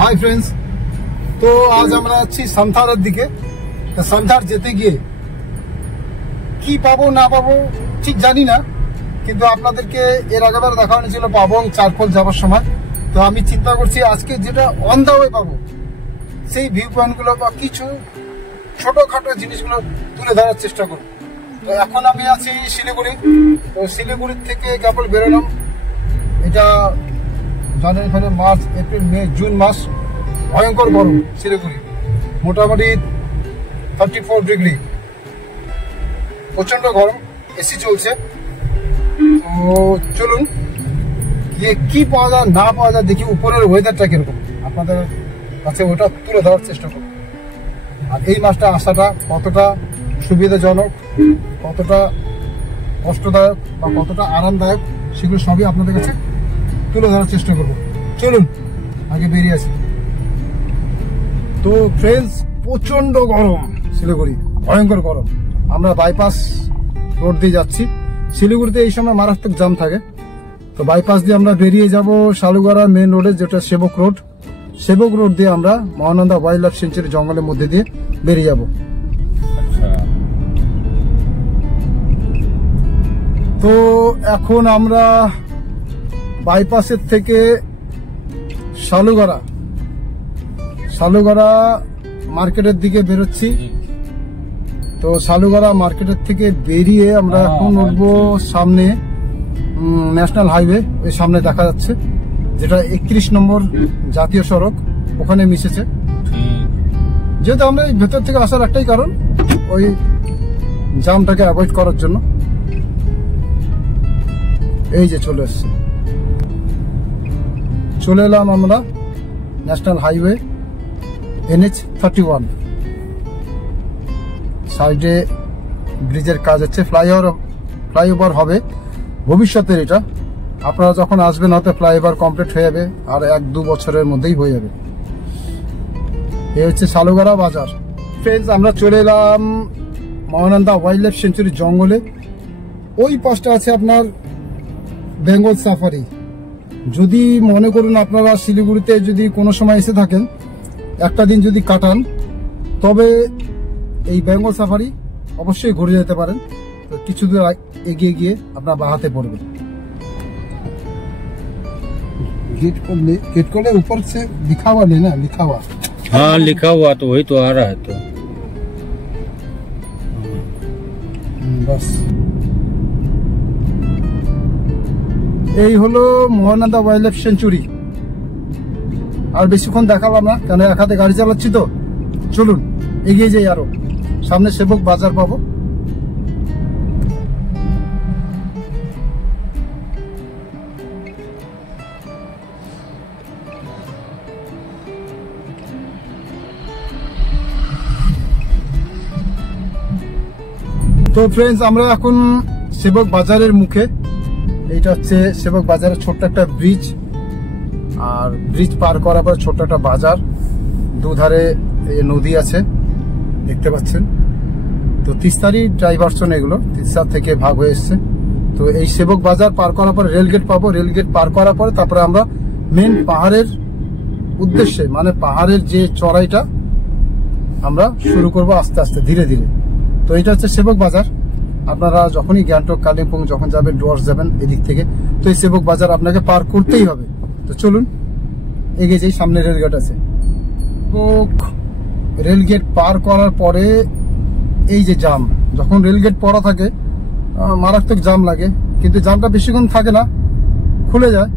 Hi friends, তো আজ আমরা যাচ্ছি সান্থারের দিকে। সান্থার যেতে গিয়ে কি পাবো না পাবো ঠিক জানি না, কিন্তু আপনাদেরকে এর আগেবার দেখানো ছিল পাবং চারকোল যাওয়ার সময়। তো আমি চিন্তা করছি আজকে যেটা অন দা ওয়ে পাবো সেই ভিউ পয়েন্টগুলো বা কিছু ছোটখাটো জিনিসগুলো তুলে ধরার চেষ্টা করব। তো এখন আমি আছি শিলিগুড়ি। তো শিলিগুড়ির থেকে কেবল বেরোলাম। এটা জানুয়ারি, ফেব্রুয়ারি, মার্চ, এপ্রিল, মে, জুন মাস ভয়ঙ্কর গরম শিলিগুড়ি, মোটামুটি 34 ডিগ্রি, প্রচন্ড গরম, এসি চলছে। তো চলুন গিয়ে কি পাওয়া যায় না পাওয়া যায় দেখি, উপরের ওয়েদারটা কিরকম আপনাদের কাছে ওটা তুলে ধরার চেষ্টা করব। আর এই মাসটা আসাটা কতটা সুবিধাজনক, কতটা কষ্টদায়ক বা কতটা আরামদায়ক সেগুলো সবই আপনাদের কাছে তুলে ধরার চেষ্টা করব। চলুন আগে বেরিয়ে আসি। তো ফ্রেন্ডস, প্রচন্ড গরম শিলিগুড়ি, ভয়ঙ্কর গরম। আমরা বাইপাস রোড দিয়ে যাচ্ছি। শিলিগুড়িতে এই সময় মারাত্মক জ্যাম থাকে। তো বাইপাস দিয়ে আমরা বেরিয়ে যাব শালুগড়া মেন রোডে, যেটা সেবক রোড। সেবক রোড দিয়ে আমরা মহানন্দা ওয়াইল্ড লাইফ সেঞ্চুরি জঙ্গলের মধ্যে দিয়ে বেরিয়ে যাব। তো এখন আমরা বাইপাসের থেকে শালুগড়া মার্কেটের দিকে বেরোচ্ছি। তো শালুগড়া মার্কেটের থেকে বেরিয়ে আমরা এখন উঠবো সামনে ন্যাশনাল হাইওয়ে, ওই সামনে দেখা যাচ্ছে, যেটা 31 নম্বর জাতীয় সড়ক, ওখানে মিশেছে। যেহেতু আমরা এই ভেতর থেকে আসার একটাই কারণ, ওই জামটাকে অ্যাভয়েড করার জন্য। এই যে চলে এসছে, চলে এলাম আমরা ন্যাশনাল হাইওয়ে NH-31। সাইডে ব্রিজের কাজ হচ্ছে, ফ্লাইওভার হবে ভবিষ্যতের। এটা আপনারা যখন আসবেন হয়তো ফ্লাইওভার কমপ্লিট হয়ে যাবে, আর 1-2 বছরের মধ্যেই হয়ে যাবে। এই হচ্ছে শালুগড়া বাজার। ফ্রেন্ডস, আমরা চলে এলাম মহানন্দা ওয়াইল্ড লাইফ সেঞ্চুরি জঙ্গলে। ওই পাশটা আছে আপনার বেঙ্গল সাফারি। যদি মনে করুন আপনারা শিলিগুড়িতে যদি কোনো সময় এসে থাকেন, একটা দিন যদি কাটান, তবে এই বেঙ্গল সাফারি অবশ্যই ঘুরে যেতে পারেন। তো কিছু দূর এগিয়ে গিয়ে আপনার বাহাতে পড়বেন। गेट खोले ऊपर से लिखा हुआ लेना, लिखा हुआ। हाँ लिखा हुआ तो वही तो आ रहा है। तो बस এই হলো মহানন্দা ওয়াইল্ড লাইফ সেঞ্চুরি। আর বেশিক্ষণ দেখালাম না, কেন এক হাতে গাড়ি চালাচ্ছি। তো চলুন এগিয়ে যাই, আরো সামনে সেবক বাজার পাবো। তো ফ্রেন্ডস, আমরা এখন সেবক বাজারের মুখে। এইটা হচ্ছে সেবক বাজারের ছোট্ট একটা ব্রিজ, আর ব্রিজ পার করার পর ছোট্ট একটা বাজার, দুধারে নদী আছে দেখতে পাচ্ছেন। তো তিস্তারই ডাইভারশন, এগুলো তিস্তার থেকে ভাগ হয়ে এসছে। তো এই সেবক বাজার পার করার পর রেলগেট পাবো। রেলগেট পার করার পরে তারপরে আমরা মেন পাহাড়ের উদ্দেশ্যে, মানে পাহাড়ের যে চড়াইটা আমরা শুরু করব আস্তে আস্তে ধীরে ধীরে। তো এটা হচ্ছে সেবক বাজার। আপনারা যখনই গ্যাংটক, কালিম্পং যখন যাবেন, ডুয়ার্স যাবেন এদিক থেকে, তো এই সেবক বাজার আপনাকে পার করতেই হবে। তো চলুন এগিয়ে যাই, সামনে রেলগেট আছে। রেলগেট পার করার পরে এই যে জাম, যখন রেলগেট পড়া থাকে মারাত্মক জাম লাগে, কিন্তু জামটা বেশিক্ষণ থাকে না, খুলে যায়।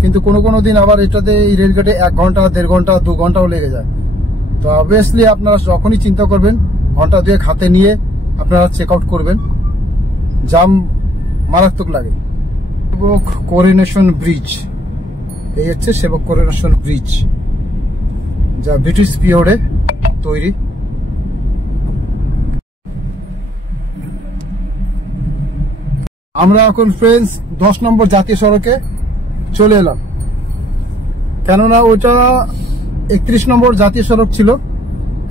কিন্তু কোনো কোনো দিন আবার এটাতে এই রেলগেটে 1 ঘন্টা, 1.5 ঘন্টা, 2 ঘন্টাও লেগে যায়। তো অবভিয়াসলি আপনারা যখনই চিন্তা করবেন, ঘন্টা 2 হাতে নিয়ে আপনারা চেক আউট করবেন, জাম মারাত্মক লাগে। সেবক কোরোনেশন ব্রিজ, এই হচ্ছে সেবক কোরোনেশন ব্রিজ, যা ব্রিটিশ পিরিয়ডে তৈরি। আমরা এখন ফ্রেন্ডস 10 নম্বর জাতীয় সড়কে চলে এলাম, কেননা ওটা 31 নম্বর জাতীয় সড়ক ছিল।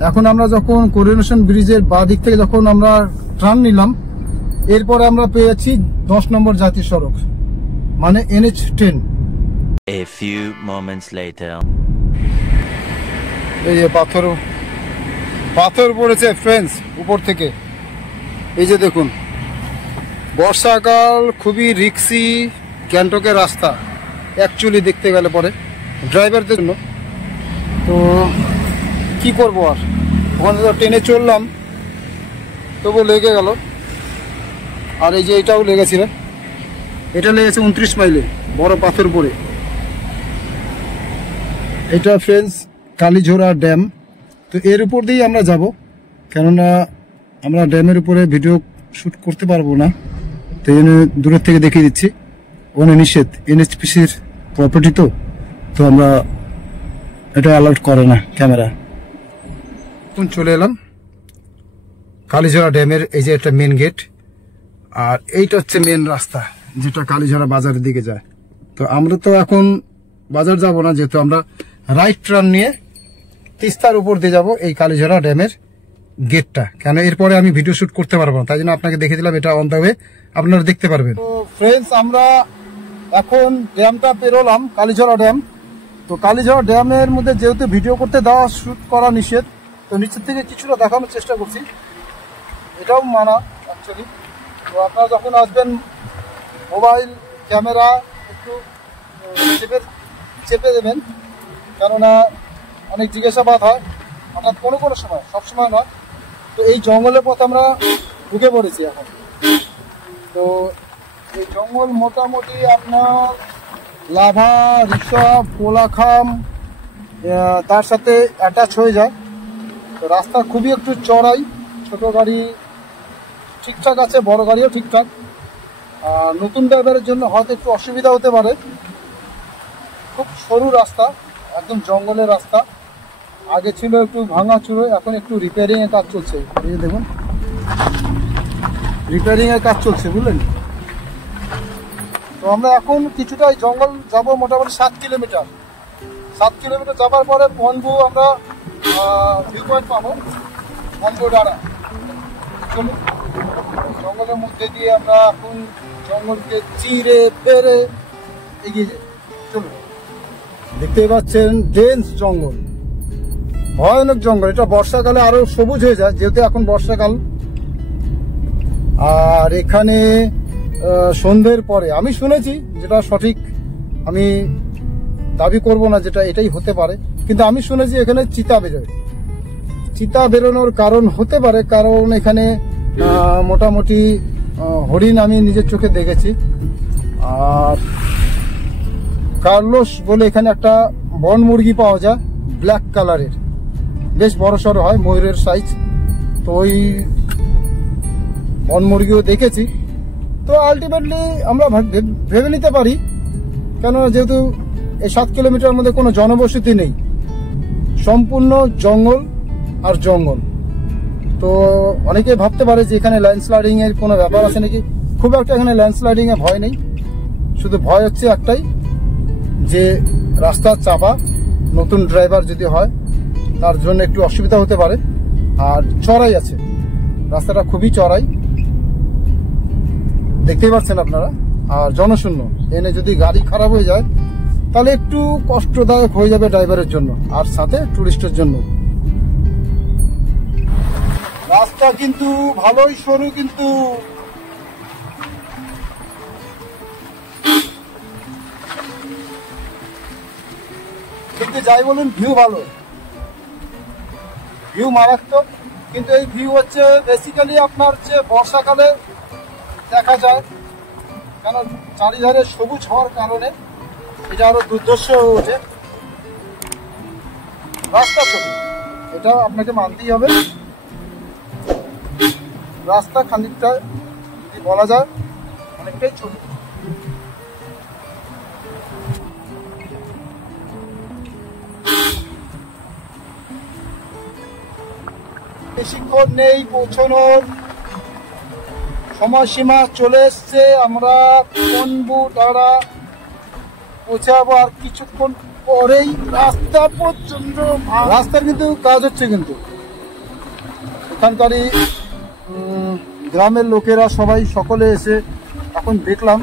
এখন আমরা যখন কোরোনেশন ব্রিজের বাঁ দিক থেকে যখন আমরা টার্ন নিলাম, এরপরে আমরা পেয়ে যাচ্ছি 10 নম্বর জাতীয় সড়ক, মানে NH-10। A few moments later. এই যে পাথর পাথর পড়েছে ফ্রেন্ডস উপর থেকে। এই যে দেখুন, বর্ষাকাল খুবই রিক্সি গ্যাংটকের রাস্তা অ্যাকচুয়ালি দেখতে গেলে পরে ড্রাইভারদের জন্য। তো কি করবো, আর ওখানে তো ট্রেনে চললাম তবু লেগে গেল। আর এই যে এটাও লেগেছিল, এটা লেগেছে 29 মাইলে বড় পাথর পড়ে। এটা ফ্রেন্ডস কালীঝোড়া ড্যাম। তো এর উপর দিয়েই আমরা যাব, কেননা আমরা ড্যামের উপরে ভিডিও শ্যুট করতে পারবো না, তো এই জন্য দূরের থেকে দেখিয়ে দিচ্ছি। ওখানে নিষেধ, এনএইচপিসির প্রপার্টি, তো আমরা এটা অ্যালার্ট করে না ক্যামেরা। এখন চলে এলাম কালীঝোড়া ড্যামের। এই যে একটা মেন গেট, আর এইটা হচ্ছে মেন রাস্তা যেটা কালীঝোড়া বাজারের দিকে যায়। তো আমরা তো এখন বাজার যাব না, যেহেতু আমরা রাইট টার্ন নিয়ে তিস্তার উপর দিয়ে যাব এই কালীঝোড়া ড্যামের গেটটা, কেন এরপরে আমি ভিডিও শুট করতে পারবো না, তাই জন্য আপনাকে দেখে দিলাম। এটা অন দ্য ওয়ে, আপনারা দেখতে পারবেন। তো ফ্রেন্ডস, আমরা এখন ড্যামটা পেরোলাম, কালীঝোড়া ড্যাম। তো কালীঝোড়া ড্যামের মধ্যে যেহেতু ভিডিও করতে দেওয়া, শুট করা নিষেধ, তো নিচের থেকে কিছুটা দেখানোর চেষ্টা করছি, এটাও মানা অ্যাকচুয়ালি। তো আপনারা যখন আসবেন মোবাইল ক্যামেরা একটু চেপে দেবেন, কেননা অনেক জিজ্ঞাসাবাদ হয় হঠাৎ কোনো সময়, সব সময় নয়। তো এই জঙ্গলের পথ আমরা ঢুকে পড়েছি এখন। তো এই জঙ্গল মোটামুটি আপনার লাভা, ঋষভ, কোলাখাম তার সাথে অ্যাটাচ হয়ে যায়। তো রাস্তা খুবই একটু চড়াই, ছোট গাড়ি ঠিকঠাক আছে, বড় গাড়িও ঠিকঠাক। আর নতুন ড্রাইভারের জন্য হয়তো একটু অসুবিধা হতে পারে। খুব সরু রাস্তা, একদম জঙ্গলের রাস্তা। আগে ছিল একটু ভাঙা চুরো, এখন একটু রিপেয়ারিং এর কাজ চলছে। এই যে দেখুন, রিপেয়ারিং এর কাজ চলছে, বুঝলেন। তো আমরা এখন কিছুটা জঙ্গল যাব, মোটামুটি 7 কিলোমিটার। 7 কিলোমিটার যাবার পরে পনবু আমরা ভিউ পয়েন্ট পাবো, পনবু ডাড়া। চলুন, জঙ্গলের মধ্যে দিয়ে আমরা এখন জঙ্গলকে চিরে বেড়ে এগিয়ে যাই। চলুন, দেখতে পাচ্ছেন ডেন্স জঙ্গল, ভয়ানক জঙ্গল। এটা বর্ষাকালে আরো সবুজ হয়ে যায়, যেহেতু এখন বর্ষাকাল। আর এখানে সন্ধ্যের পরে আমি শুনেছি, যেটা সঠিক আমি দাবি করব না যেটা এটাই হতে পারে, কিন্তু আমি শুনেছি এখানে চিতা বেরোয়। চিতা বেরোনোর কারণ হতে পারে, কারণ এখানে মোটামুটি হরিণ আমি নিজের চোখে দেখেছি। আর কার্লোস বলে এখানে একটা বন মুরগি পাওয়া যায়, ব্ল্যাক কালারের, বেশ বড় সড়ো হয়, ময়ূরের সাইজ। তো ওই বন মুরগিও দেখেছি। তো আলটিমেটলি আমরা ভেবে নিতে পারি, কেন যেহেতু এই 7 কিলোমিটার মধ্যে কোনো জনবসতি নেই, সম্পূর্ণ জঙ্গল আর জঙ্গল। তো অনেকে ভাবতে পারে যে এখানে ল্যান্ডস্লাইডিং এর কোনো ব্যাপার আছে নাকি। খুব একটা এখানে ল্যান্ডস্লাইডিং এ ভয় নেই, শুধু ভয় হচ্ছে একটাই, যে রাস্তা চাপা, নতুন ড্রাইভার যদি হয় তার জন্য একটু অসুবিধা হতে পারে। আর চড়াই আছে, রাস্তাটা খুবই চড়াই, দেখতেই পাচ্ছেন আপনারা। আর জনশূন্য, এনে যদি গাড়ি খারাপ হয়ে যায় তাহলে একটু কষ্টদায়ক হয়ে যাবে ড্রাইভারের জন্য, আর সাথে টুরিস্টের জন্য। রাস্তা কিন্তু ভালোই সরু, কিন্তু যাই বলুন ভিউ ভালো, ভিউ মারাত্মক। কিন্তু এই ভিউ হচ্ছে বেসিক্যালি আপনার যে বর্ষাকালে দেখা যায়, কেন চারিধারে সবুজ হওয়ার কারণে এটা আরো দুর্ধর্ষ হয়ে ওঠে। রাস্তা ছোট, এটা আপনাকে মানতেই হবে। রাস্তা খানিকটা যদি বলা যায় অনেকটাই ছোট। বেশিক্ষণ নেই, পৌঁছানোর সময়সীমা চলে এসছে। আমরা পনবু ডাড়া পৌঁছাবো আর কিছুক্ষণ পরেই। রাস্তা প্রচন্ড, রাস্তার কিন্তু কাজ হচ্ছে, কিন্তু এখানকারই গ্রামের লোকেরা সবাই সকলে এসে এখন দেখলাম,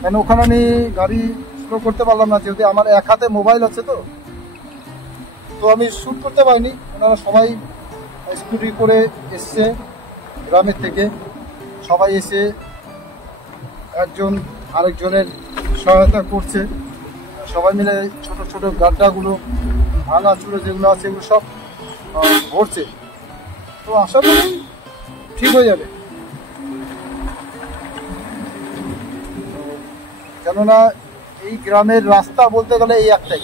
কেন ওখানে আমি গাড়ি স্লো করতে পারলাম না, যেহেতু আমার এক হাতে মোবাইল আছে। তো তো আমি শ্যুট করতে পারিনি। ওনারা সবাই স্কুটি করে এসছে গ্রামের থেকে, সবাই এসে একজন আরেকজনের সহায়তা করছে। সবাই মিলে ছোট ছোট গাড্ডাগুলো, ভাঙা চুড়ো যেগুলো আছে এগুলো সব ভরছে। তো আশা করি ঠিক হয়ে যাবে, কেননা এই গ্রামের রাস্তা বলতে গেলে এই একটাই,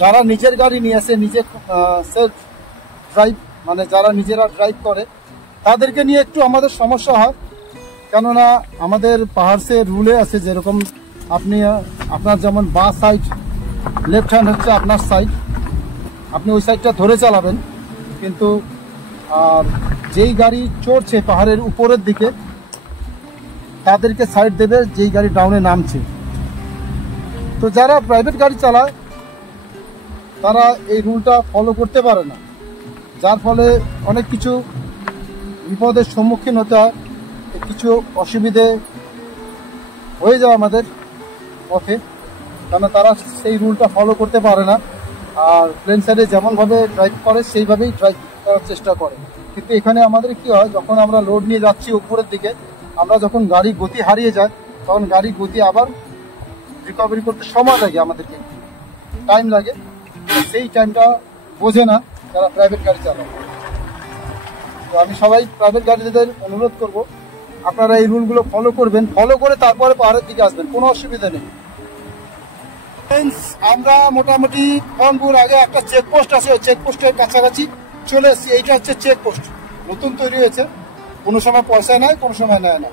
যারা নিজের গাড়ি নিয়ে আসে, নিজে সেলফ ড্রাইভ, মানে যারা নিজেরা ড্রাইভ করে, তাদেরকে নিয়ে একটু আমাদের সমস্যা হয়। কেননা আমাদের পাহাড়সের রুলে আছে যেরকম আপনার যেমন বাঁ সাইড, লেফট হ্যান্ড হচ্ছে আপনার সাইড, আপনি ওই সাইডটা ধরে চালাবেন। কিন্তু আর যেই গাড়ি চড়ছে পাহাড়ের উপরের দিকে তাদেরকে সাইড দেবে যেই গাড়ি ডাউনে নামছে। তো যারা প্রাইভেট গাড়ি চালায় তারা এই রুলটা ফলো করতে পারে না, যার ফলে অনেক কিছু বিপদের সম্মুখীন হতে হয়, কিছু অসুবিধে হয়ে যায় আমাদের পথে, কেন তারা সেই রুলটা ফলো করতে পারে না। আর প্লেন সাইডে যেমনভাবে ড্রাইভ করে সেইভাবেই ড্রাইভ করার চেষ্টা করে। কিন্তু এখানে আমাদের কি হয়, যখন আমরা লোড নিয়ে যাচ্ছি উপরের দিকে, আমরা যখন গাড়ি গতি হারিয়ে যায় তখন গাড়ি গতি আবার রিকভারি করতে সময় লাগে, আমাদেরকে টাইম লাগে। সেই টাইমটা বোঝে না যারা প্রাইভেট গাড়ি চালায়। তো আমি সবাই প্রাইভেট গাড়িদের অনুরোধ করব, আপনারা এই রুলগুলো ফলো করবেন, ফলো করে তারপরে পাহাড়ের দিকে আসবেন, কোনো অসুবিধা নেই। আমরা মোটামুটি পনপুর আগে একটা চেকপোস্ট আছে, ওই চেকপোস্টের কাছাকাছি চলে এসেছি। এইটা হচ্ছে চেকপোস্ট, নতুন তৈরি হয়েছে, কোনো সময় পয়সা নেয়, কোনো সময় নেয় না।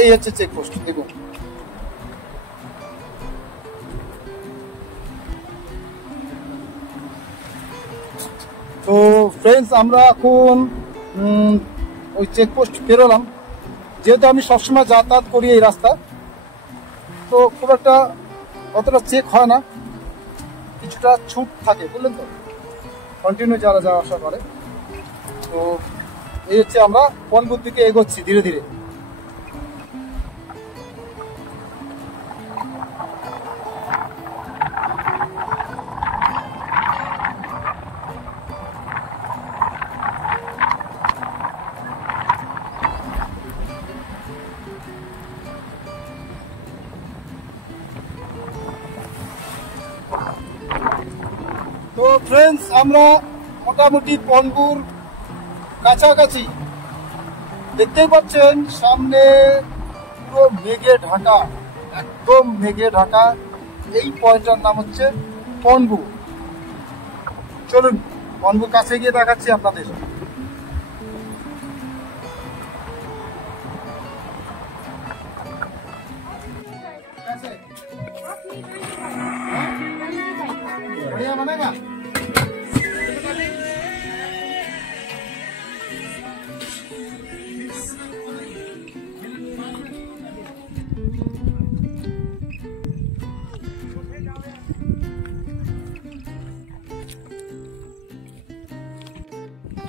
এই হচ্ছে চেকপোস্ট, দেখুন। তো ফ্রেন্ডস, আমরা এখন ওই চেকপোস্ট পেরোলাম। যেহেতু আমি সবসময় যাতায়াত করি এই রাস্তা, তো খুব একটা অতটা চেক হয় না, কিছুটা ছুট থাকে, বুঝলেন তো, কন্টিনিউ যারা যাওয়া আসা করে। তো এই হচ্ছে আমরা পনপুর দিকে এগোচ্ছি ধীরে ধীরে। তো ফ্রেন্ডস, আমরা মোটামুটি পনপুর কাছাকাছি, দেখতেই পাচ্ছেন সামনে পুরো মেঘে ঢাকা, একদম মেঘে ঢাকা। এই পয়েন্টটার নাম হচ্ছে পনবু। চলুন পনবু কাছে গিয়ে দেখাচ্ছি আপনাদের।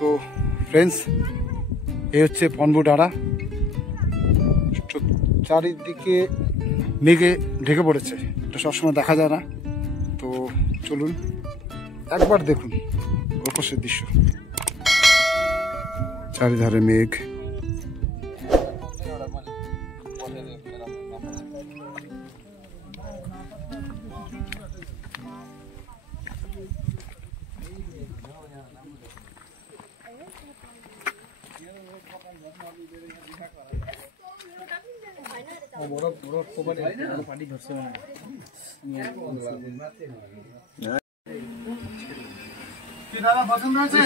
তো ফ্রেন্ডস, এই হচ্ছে পনবু ডাঁড়া, চারিদিকে মেঘে ঢেকে পড়েছে, এটা সবসময় দেখা যায় না। তো চলুন একবার দেখুন অপসের দৃশ্য, চারিধারে মেঘ। পছন্দ আছে?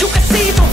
You can see the